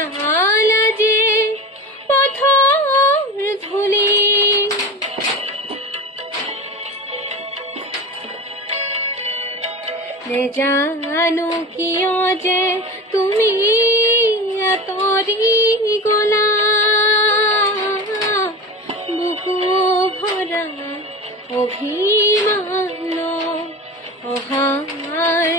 শিয়াল আজি পথৰ ধূলি নেজানো কিয় যে তুমি আঁতৰি গলা বুকু ভৰা অভিমান অহাৰ